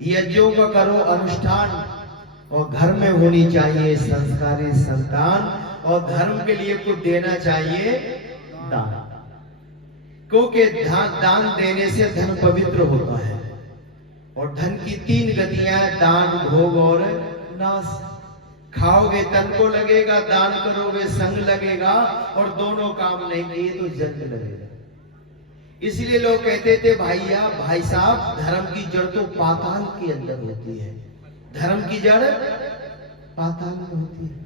यज्ञों का करो अनुष्ठान, और घर में होनी चाहिए संस्कारी संतान, और धर्म के लिए कुछ देना चाहिए दान, क्योंकि दान देने से धन पवित्र होता है। और धन की 3 गतियां, दान, भोग और नाश। खाओगे तन को लगेगा, दान करोगे संग लगेगा, और दोनों काम नहीं किए तो जंग लगेगा। इसलिए लोग कहते थे भाई साहब, धर्म की जड़ तो पाताल के अंदर होती है। धर्म की जड़ पाताल में होती है।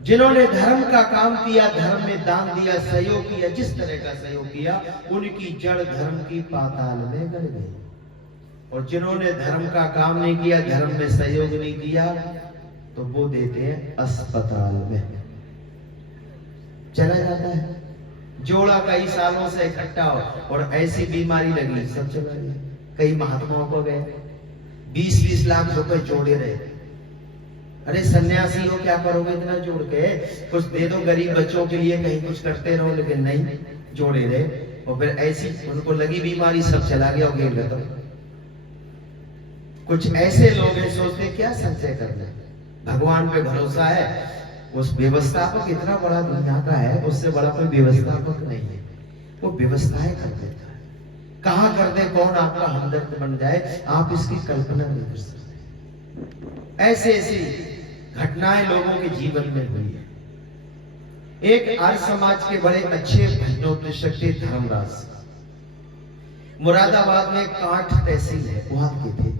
जिन्होंने धर्म का काम किया, धर्म में दान दिया, सहयोग किया, जिस तरह का सहयोग किया, उनकी जड़ धर्म की पाताल में गड़ गई। और जिन्होंने धर्म का काम नहीं किया, धर्म में सहयोग नहीं किया, तो वो देते हैं अस्पताल में, चला जाता है। जोड़ा कई सालों से इकट्ठा हो और ऐसी बीमारी लगी, सब चला गया। कई महात्माओं को गए 20-20 लाख रुपए जोड़े रहे। अरे सन्यासी हो, क्या करोगे इतना जोड़ के? कुछ दे दो गरीब बच्चों के लिए, कहीं कुछ करते रहो। लेकिन नहीं, जोड़े रहे। और फिर ऐसी उनको लगी बीमारी, सब चला गया और गेल खत्म। कुछ ऐसे लोग हैं, सोचते क्या संचय करना, भगवान पे भरोसा है। उस व्यवस्थापक इतना बड़ा दुनिया का है, उससे बड़ा कोई व्यवस्थापक नहीं है। वो व्यवस्थाएं कर देता है, कहां कर दे, कौन आपका हमदर्द बन जाए, आप इसकी कल्पना नहीं कर सकते। ऐसी ऐसी घटनाएं लोगों के जीवन में हुई है। एक आर्य समाज के बड़े अच्छे भजनोपदेशक थे धर्मराज। मुरादाबाद में कांठ तहसील है, वहां के थे।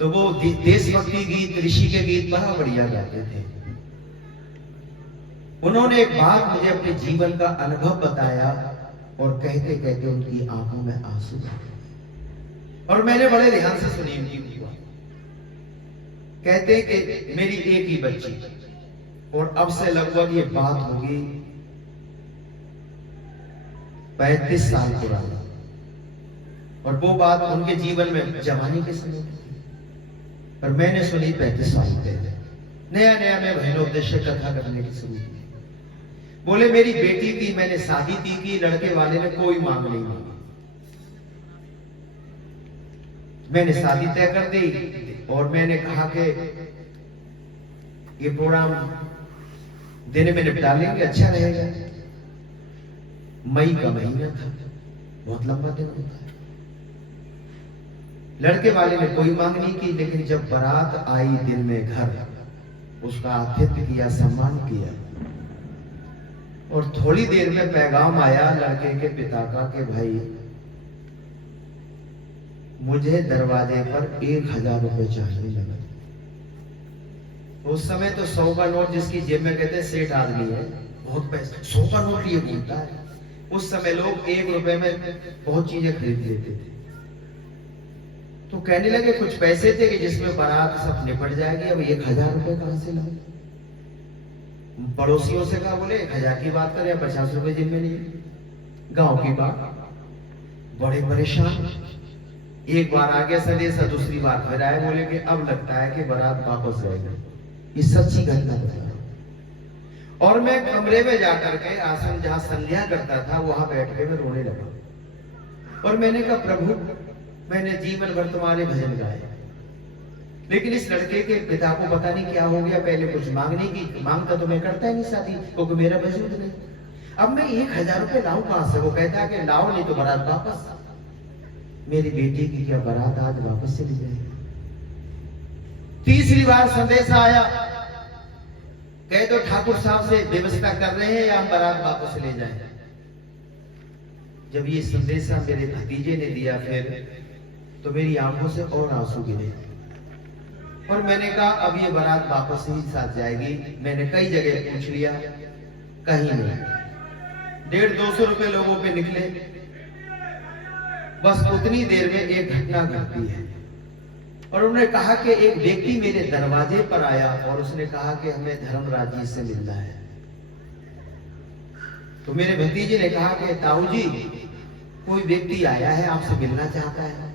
तो वो देशभक्ति गीत, ऋषि के गीत बड़ा बढ़िया गाते थे। उन्होंने एक बार मुझे अपने जीवन का अनुभव बताया, और कहते कहते उनकी आंखों में आंसू आ गए। और मैंने बड़े ध्यान से सुनी उनकी बात। कहते कि मेरी एक ही बच्ची, और अब से लगभग ये बात होगी 35 साल पुरानी, और वो बात उनके जीवन में जवानी के समय थी। पर मैंने सुनी 35 साल पहले। नया नया मैं भजनोपदेशक कथा करने की शुरू की। बोले मेरी बेटी की मैंने शादी की, लड़के वाले ने कोई मांग नहीं मांगी। मैंने शादी तय कर दी, और मैंने कहा कि ये प्रोग्राम दिन में निपटा लेंगे, अच्छा रहेगा। मई का महीना था, बहुत लंबा दिन होता है। लड़के वाले ने कोई मांग नहीं की, लेकिन जब बारात आई दिन में घर, उसका आतिथ्य किया, सम्मान किया। और थोड़ी देर में पैगाम आया लड़के के पिता का कि भाई मुझे दरवाजे पर 1000 रुपए चाहिए लगा। उस समय तो 100 का नोट जिसकी जेब में, कहते सेठ आदमी है, बहुत पैसा, 100 का नोट लिए घूमता है। उस समय लोग 1 रुपए में बहुत चीजें खरीद लेते थे। तो कहने लगे कुछ पैसे थे कि जिसमें बारात सब निपट जाएगी, अब 1000 रुपए कहां से लाओ? पड़ोसियों से कहा, बोले 1000 की बात करें, 50 रुपए जेब में नहीं। गांव की बात, बड़े परेशान। एक बार आगे संदेशा, दूसरी बार फिर आए, बोले कि अब लगता है कि बारात वापस जाएगी। ये सच्ची घटना बता। और मैं कमरे में जाकर के आसन जहां संध्या करता था, वहां बैठ के मैं रोने लगा। और मैंने कहा प्रभु, मैंने जीवन भर तुम्हारे भजन गाए, लेकिन इस लड़के के पिता को पता नहीं क्या हो गया। पहले कुछ मांगने की मांगता तो मैं करता ही नहीं शादी, क्योंकि मेरा वजूद नहीं। अब मैं 1000 रुपए लाऊं कहां से? वो कहता है कि लाओ, नहीं तो बारात वापस। मेरी बेटी की क्या बारात आज वापस चली जाएगी? तीसरी बार संदेशा आया, कह दो ठाकुर साहब से व्यवस्था कर रहे हैं या हम बारात वापस ले जाएं। जब ये संदेशा मेरे भतीजे ने दिया, फिर तो मेरी आंखों से और आंसू गिरे। और मैंने कहा अब ये बारात वापस ही साथ जाएगी। मैंने कई जगह पूछ लिया, कहीं नहीं। 150-200 रुपए लोगों पे निकले। बस उतनी देर में एक घटना घटती है। और उन्होंने कहा कि एक व्यक्ति मेरे दरवाजे पर आया और उसने कहा कि हमें धर्मराज जी से मिलना है। तो मेरे भतीजे ने कहा कि ताऊ जी, कोई व्यक्ति आया है आपसे मिलना चाहता है।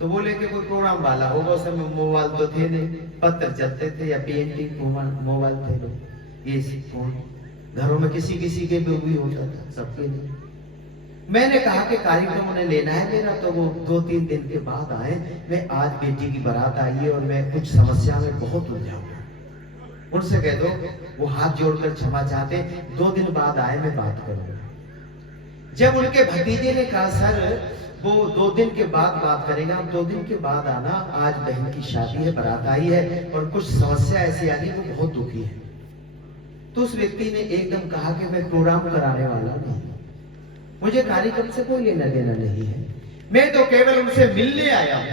तो बोले कि कोई प्रोग्राम वाला होगा। उस समय मोबाइल तो थे नहीं, पत्र चलते थे या पेंटिंग मोबाइल थे लोग। ये फोन घरों में किसी किसी के भी होता था, सबके नहीं। मैंने कहा कि कार्यक्रम उन्हें लेना है मेरा, तो वो 2-3 दिन के बाद आए। मैं आज बेटी की बारात आई है और मैं कुछ समस्या में बहुत उलझा हूं, उनसे कह दो वो हाथ जोड़कर क्षमा चाहते, 2 दिन बाद आए, मैं बात करूंगा। जब उनके भतीजे ने कहा सर वो 2 दिन के बाद बात करेगा, आप 2 दिन के बाद आना, आज बहन की शादी है, बारात आई है और कुछ समस्या ऐसी आ रही, वो बहुत दुखी है। तो उस व्यक्ति ने एकदम कहा कि मैं प्रोग्राम कराने वाला नहीं, मुझे कार्यक्रम से कोई लेना देना नहीं है, मैं तो केवल उनसे मिलने आया हूं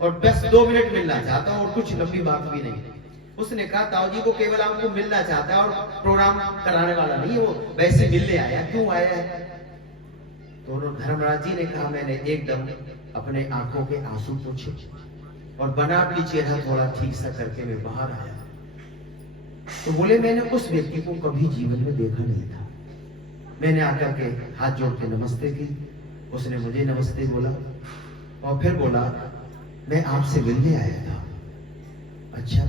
और बस 2 मिनट मिलना चाहता हूं और कुछ लंबी बात भी नहीं। उसने कहा ताऊ जी वो केवल आपको मिलना चाहता है और प्रोग्राम कराने वाला नहीं है, वो वैसे मिलने आया, क्यों आया है? तो उन्होंने धर्मराज जी ने कहा मैंने एकदम अपने आंखों के आंसू पोंछे और बनावटी चेहरा थोड़ा ठीक सा करके मैं बाहर आया। तो बोले मैंने उस व्यक्ति को कभी जीवन में देखा नहीं था। मैंने आकर के हाथ जोड़ के नमस्ते की, उसने मुझे नमस्ते बोला और फिर बोला मैं आपसे मिलने आया था। अच्छा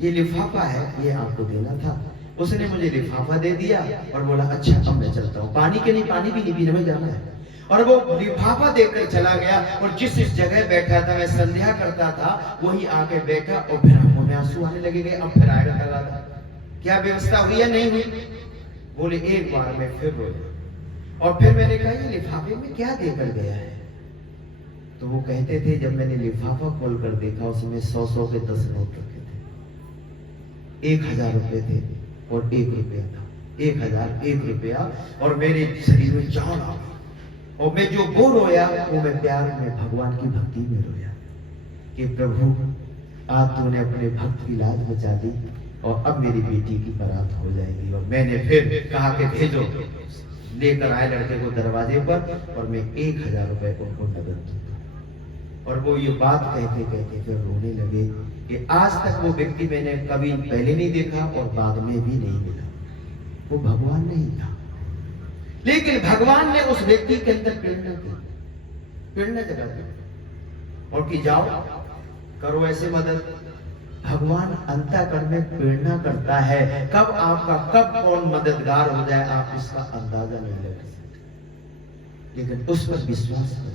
ये लिफाफा है, ये आपको देना था। उसने मुझे लिफाफा दे दिया और बोला अच्छा अब मैं चलता हूँ, पानी के नहीं, पानी भी नहीं पीने में जाना है। और वो लिफाफा देकर चला गया और जिस जगह बैठा था मैं संध्या करता था वही आके बैठा और फिर आंखों में आंसू आने लगे। अब फिर आएगा लगा था, क्या व्यवस्था हुई या नहीं हुई? बोले एक बार मैं फिर रोया और फिर मैंने कहा ये लिफाफे में क्या देकर गया है? तो वो कहते थे जब मैंने लिफाफा खोल कर देखा उसमें 100 के 10 नोट रखे थे, 1000 रुपए थे और 1 रुपया था, 1000 1 रुपया, और मेरे शरीर में जान आ गई। और मैं जो वो रोया वो मैं प्यार में भगवान की भक्ति में रोया कि प्रभु आज तूने अपने भक्त की लाज बचा दी और अब मेरी बेटी की बारात हो जाएगी। और मैंने फिर कहा कि भेजो, लेकर आए लड़के को दरवाजे पर और मैं 1000 रुपए उनको नगद दूंगा। और वो ये बात कहते कहते फिर रोने लगे कि आज तक वो व्यक्ति मैंने कभी पहले नहीं देखा और बाद में भी नहीं मिला, वो भगवान नहीं था, लेकिन भगवान ने उस व्यक्ति के अंदर प्रेरणा की, प्रेरणा जगा दी और कि जाओ करो ऐसे मदद। भगवान अंतःकरण में प्रेरणा करता है, कब आपका कब कौन मददगार हो जाए आप इसका अंदाजा नहीं लगा सकते, लेकिन उस पर विश्वास करो,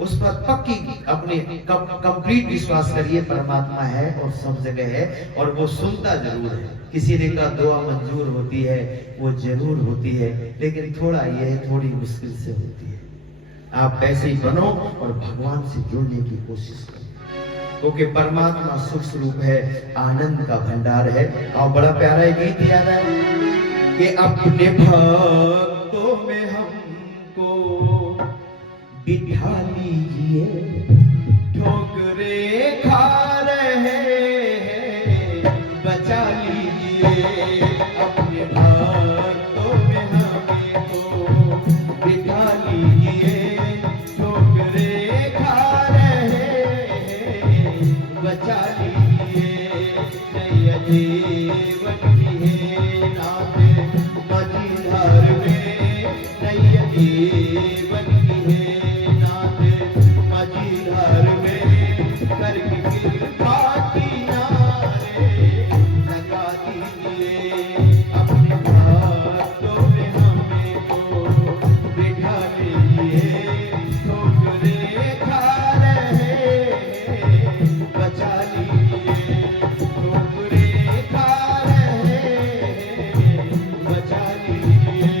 उस पर पक्की अपने कंप्लीट विश्वास करिए। परमात्मा है और सब जगह है और वो सुनता जरूर है। किसी ने कहा दुआ मंजूर होती है, वो जरूर होती है, लेकिन थोड़ा ये है थोड़ी मुश्किल से होती है। आप वैसे ही बनो और भगवान से जुड़ने की कोशिश करो, क्योंकि परमात्मा सुख स्वरूप है, आनंद का भंडार है। और बड़ा प्यारा एक गीत याद है कि अपने भक्तों में हमको बिठा लीजिए, ठोकरे खा रहे हैं बचा लीजिए, अपने भक्तों में हमको बिठा लीजिए, ठोकरे खा रहे हैं बचा लीजिए, नैया जीवन की है नाथ मझधार में, नैया जीवन की है नाथ मझधार में, करके कृपा किनारे लगा दीजिए, अपने भक्तों में हमें को बिठा लीजिए, ठोकरे खा रहे हैं बचा लीजिए, ठोकरे खा रहे हैं बचा लीजिए।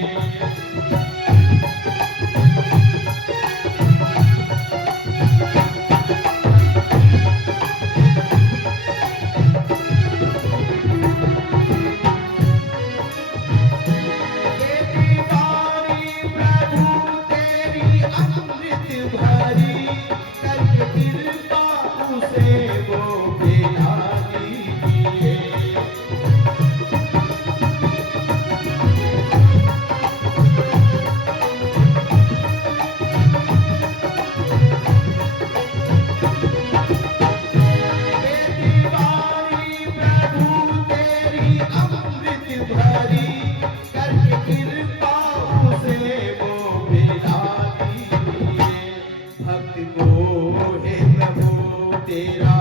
तेरा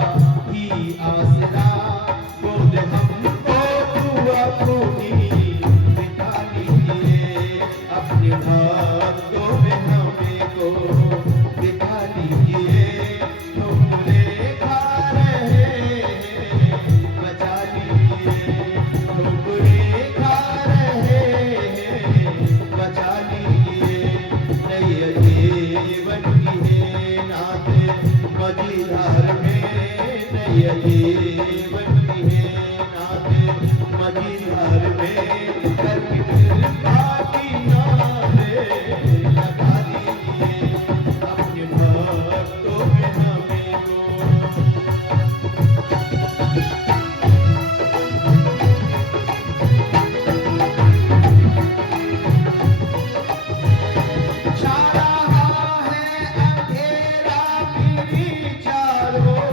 ही आसरा बोल हमको तू अपनी बिठा लीजिए, अपने भक्तों मझीधार में नैया जीवन की है नाते मझीधार में करके कृपा किनारे लगा दीजिए अपने भक्तों में हमें को। छा रहा है अंधेरा मेरी चारों,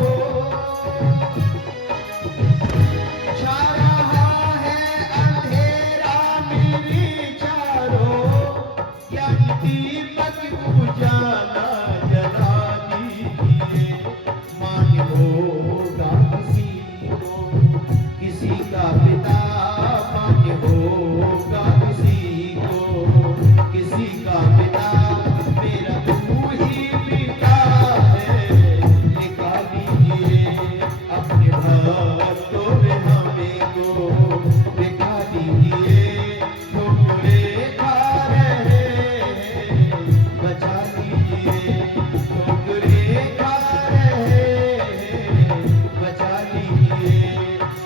छा रहा है अंधेरा मेरी चारों, क्या दीपक उजाला जला दीजिए। मान होगा किसी का पिता, मान होगा किसी का पिता, मेरा तू ही पिता है लिखा दीजिए अपने भक्तों में हमें को लिखा दीजिए। ठोकरे खा रहे हैं बचा लीजिए, ठोकरे खा रहे हैं बचा लीजिए,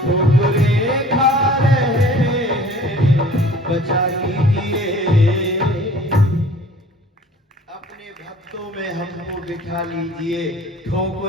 ठोकरे खा रहे हैं बचा लीजिए। अपने भक्तों में हमको बिठा लीजिए, ठोकर